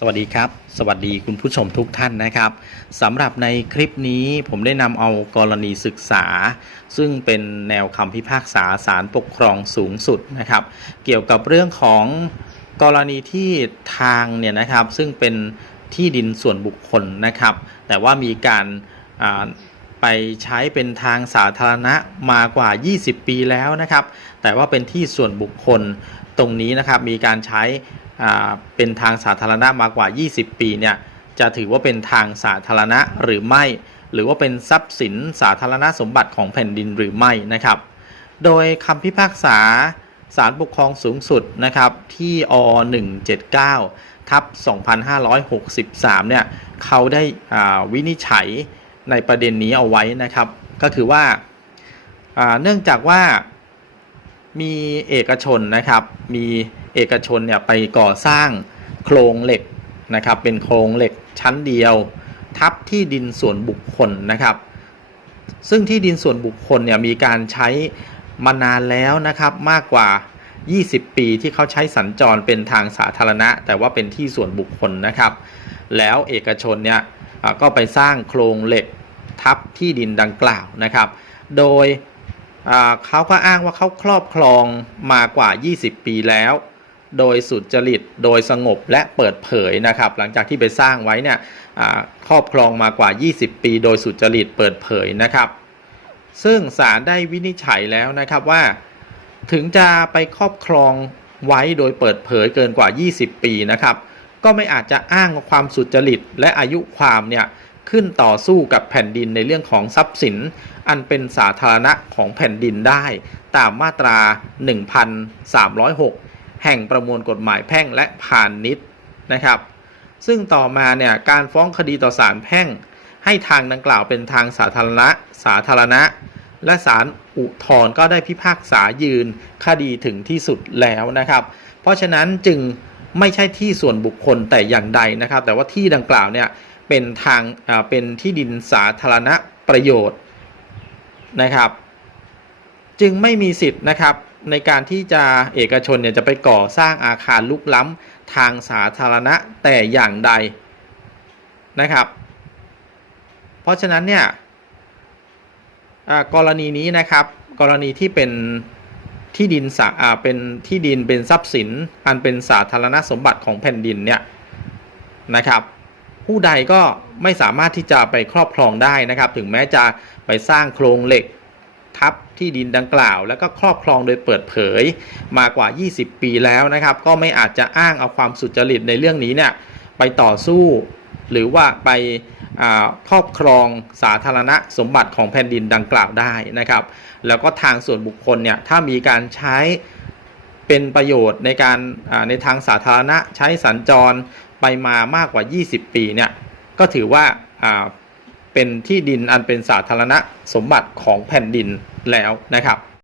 สวัสดีครับ สวัสดีคุณผู้ชมทุกท่านนะครับสำหรับในคลิปนี้ผมได้นำเอากรณีศึกษา ซึ่งเป็นแนวคำพิพากษาศาลปกครองสูงสุดนะครับ เกี่ยวกับเรื่องของกรณีที่ทางเนี่ยนะครับซึ่งเป็นที่ดินส่วนบุคคลนะครับ แต่ว่ามีการไปใช้เป็นทางสาธารณะมากว่า 20 ปีแล้วนะครับ แต่ว่าเป็นที่ส่วนบุคคลตรงนี้นะครับมีการใช้ เป็นทางสาธารณะมากว่า 20 ปีเนี่ยจะถือว่าเป็นทางสาธารณะหรือไม่ หรือว่าเป็นทรัพย์สินสาธารณสมบัติของแผ่นดินหรือไม่นะครับ โดยคำพิพากษาศาลปกครองสูงสุดนะครับที่อ179ทับ2563เนี่ยเขาได้วินิจฉัยในประเด็นนี้เอาไว้นะครับ ก็คือว่าเนื่องจากว่ามีเอกชนนะครับมี เอกชนเนี่ยไปก่อสร้างโครงเหล็กนะครับ เป็นโครงเหล็กชั้นเดียว ทับที่ดินส่วนบุคคลนะครับ ซึ่งที่ดินส่วนบุคคลเนี่ยมีการใช้มานานแล้วนะครับมากกว่า 20 ปีที่เขาใช้สัญจรเป็นทางสาธารณะ แต่ว่าเป็นที่ส่วนบุคคลนะครับ แล้วเอกชนเนี่ยก็ไปสร้างโครงเหล็กทับที่ดินดังกล่าวนะครับ โดยเขาก็อ้างว่าเขาครอบครองมากว่า 20 ปีแล้ว โดยสุจริต โดยสงบและเปิดเผยนะครับ หลังจากที่ไปสร้างไว้เนี่ยครอบครองมากว่า 20 ปี โดยสุจริตเปิดเผยนะครับ ซึ่งศาลได้วินิจฉัยแล้วนะครับว่า ถึงจะไปครอบครองไว้โดยเปิดเผยเกินกว่า 20 ปีนะครับ ก็ไม่อาจจะอ้างความสุจริตและอายุความเนี่ยขึ้นต่อสู้กับแผ่นดินในเรื่องของทรัพย์สิน อันเป็นสาธารณะของแผ่นดินได้ ตามมาตรา 1306 แห่งประมวลกฎหมายแพ่งและพาณิชย์นะครับ ซึ่งต่อมาเนี่ยการฟ้องคดีต่อศาลแพ่ง ให้ทางดังกล่าวเป็นทางสาธารณะ สาธารณะ และศาลอุทธรณ์ก็ได้พิพากษายืนคดีถึงที่สุดแล้วนะครับ เพราะฉะนั้นจึงไม่ใช่ที่ส่วนบุคคลแต่อย่างใดนะครับ แต่ว่าที่ดังกล่าวเนี่ยเป็นทางเป็นที่ดินสาธารณประโยชน์นะครับ จึงไม่มีสิทธิ์นะครับ ในการที่จะเอกชนเนี่ยจะไปก่อสร้างอาคารลุกล้ำทางสาธารณะแต่อย่างใดนะครับ เพราะฉะนั้นเนี่ยกรณีนี้นะครับ กรณีที่เป็นที่ดินสาอ่าเป็นที่ดินเป็นทรัพย์สิน อันเป็นสาธารณสมบัติของแผ่นดินเนี่ยนะครับ ผู้ใดก็ไม่สามารถที่จะไปครอบครองได้นะครับ ถึงแม้จะไปสร้างโครงเหล็ก ทับที่ดินดังกล่าว แล้วก็ครอบครองโดยเปิดเผยมากว่า 20 ปีแล้วนะครับ ก็ไม่อาจจะอ้างเอาความสุจริตในเรื่องนี้เนี่ยไปต่อสู้ หรือว่าไปครอบครองสาธารณสมบัติของแผ่นดินดังกล่าวได้นะครับ แล้วก็ทางส่วนบุคคลเนี่ยถ้ามีการใช้เป็นประโยชน์ในการในทางสาธารณะใช้สัญจรไปมามากกว่า 20 ปีเนี่ยก็ถือว่า เป็นที่ดินอันเป็นสาธารณะสมบัติของแผ่นดินแล้วนะครับ